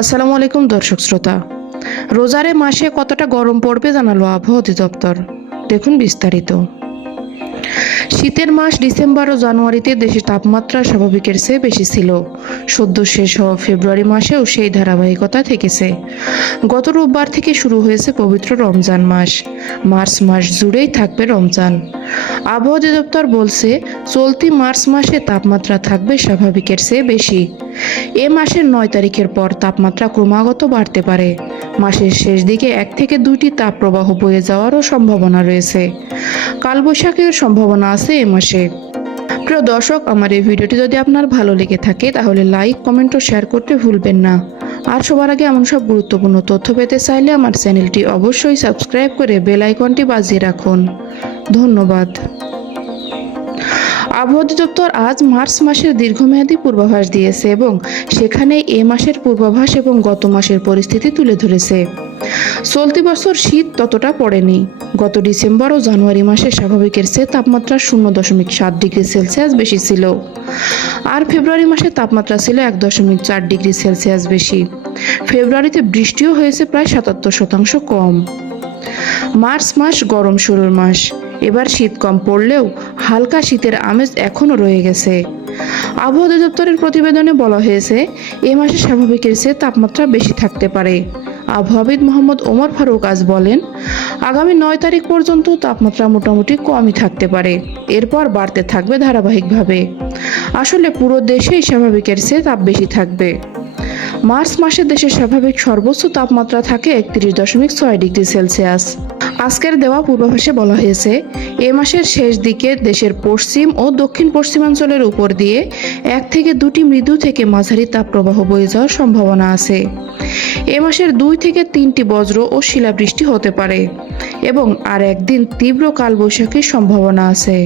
আসসালামু আলাইকুম দর্শক শ্রোতা। রোজারে মাসে কতটা গরম পড়বে জানালো আবহাওয়া অধিদপ্তর। দেখুন বিস্তারিত। শীতের মাস ডিসেম্বর ও জানুয়ারিতে দেশে তাপমাত্রা স্বাভাবিকের চেয়ে বেশি ছিল। সদ্য শেষ হওয়া ফেব্রুয়ারি মাসেও সেই ধারাবাহিকতা থেকেছে। গত রোববার থেকে শুরু হয়েছে পবিত্র রমজান মাস। মার্চ মাস জুড়েই থাকবে রমজান। আবহাওয়া অধিদপ্তর বলছে, চলতি মার্চ মাসে তাপমাত্রা থাকবে স্বাভাবিকের চেয়ে বেশি। এ মাসের 9 তারিখের পর তাপমাত্রা ক্রমাগত বাড়তে পারে। মাসের শেষ দিকে 1 থেকে 2টি তাপপ্রবাহ বয়ে যাওয়ারও সম্ভাবনা রয়েছে। কালবৈশাখীর সম্ভাবনা আছে এ মাসে। প্রিয় দর্শক, আমার এই ভিডিওটি যদি আপনার ভালো লেগে থাকে তাহলে লাইক, কমেন্ট ও শেয়ার করতে ভুলবেন না। আর সবার আগে এমন সব গুরুত্বপূর্ণ তথ্য পেতে চাইলে আমার চ্যানেলটি অবশ্যই সাবস্ক্রাইব করে বেল আইকনটি বাজিয়ে রাখুন। ধন্যবাদ। আবহাওয়া অধিদপ্তর আজ মার্চ মাসের দীর্ঘমেয়াদী পূর্বাভাস দিয়েছে এবং সেখানে এ মাসের পূর্বাভাস এবং গত মাসের পরিস্থিতি তুলে ধরেছে। চলতি বছর শীত ততটা পড়েনি। গত ডিসেম্বর ও জানুয়ারি মাসে স্বাভাবিকের চেয়ে তাপমাত্রা 0.7 ডিগ্রি সেলসিয়াস বেশি ছিল। আর ফেব্রুয়ারি মাসে তাপমাত্রা ছিল 1.4 ডিগ্রি সেলসিয়াস বেশি। ফেব্রুয়ারিতে বৃষ্টিও হয়েছে প্রায় 77% কম। মার্চ মাস গরম শুরুর মাস। এবার শীত কম পড়লেও হালকা শীতের আমেজ এখনও রয়ে গেছে। আবহাওয়া অধিদপ্তরের প্রতিবেদনে বলা হয়েছে, এ মাসে স্বাভাবিকের চেয়ে তাপমাত্রা বেশি থাকতে পারে। আবহাওয়াবিদ মোহাম্মদ ওমর ফারুক আজ বলেন, আগামী 9 তারিখ পর্যন্ত তাপমাত্রা মোটামুটি কমই থাকতে পারে, এরপর বাড়তে থাকবে ধারাবাহিকভাবে। আসলে পুরো দেশেই স্বাভাবিকের চেয়ে তাপ বেশি থাকবে। মার্চ মাসে দেশের স্বাভাবিক সর্বোচ্চ তাপমাত্রা থাকে 31.6 ডিগ্রি সেলসিয়াস। আজকের দেওয়া পূর্বাভাসে বলা হয়েছে, এ মাসের শেষ দিকে দেশের পশ্চিম ও দক্ষিণ পশ্চিমাঞ্চলের উপর দিয়ে 1 থেকে 2টি মৃদু থেকে মাঝারি তাপপ্রবাহ বয়ে যাওয়ার সম্ভাবনা আছে। এ মাসের 2 থেকে 3টি বজ্র ও শিলাবৃষ্টি হতে পারে এবং আর একদিন তীব্র কালবৈশাখীর সম্ভাবনা আছে।